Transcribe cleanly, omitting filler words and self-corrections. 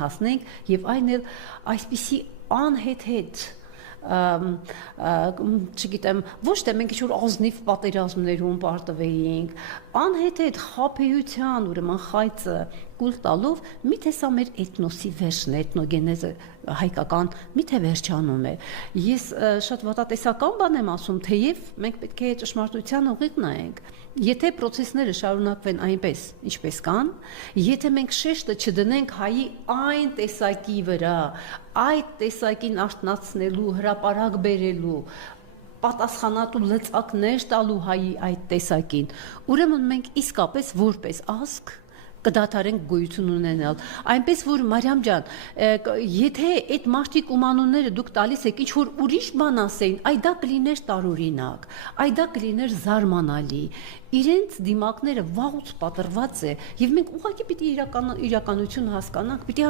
հասնենք եւ այն էլ այսպիսի անհետ չգիտեմ, ոչ թե մենք ինչ-որ ազնիվ պատերազմներում պարտվեինք, անհետ խաբեության ուրեմն խայծը կուլ տալով, միթե սա մեր էթնոսի վերջն է, էթնոգենեզը հայկական միթե վերջանում է։ Ես շատ վատատեսական բան եմ ասում, թեև մենք պետք է ճշմարտության ուղիղ նայենք։ Եթե process-ները շարունակվեն այնպես, ինչպես կան, եթե մենք շեշտը չդնենք հայի այն տեսակի վրա, այդ տեսակին արթնացնելու, հրապարակ բերելու, պատասխանատու լծակներ տալու հայի այդ տեսակին, ուրեմն մենք իսկապես որպես ազգ կդադարենք գոյություն ունենալ։ Այնպես որ Մարիամ ջան, եթե այդ մարդիկ ումանունները դուք տալիս եք ինչ-որ ուրիշ բան ասեին, այ դա կլիներ տարօրինակ, այ դա կլիներ զարմանալի։ Իրենց դիմակները վաղուց պատրված է, եւ մենք ուղղակի պիտի իրականությունը հասկանանք, պիտի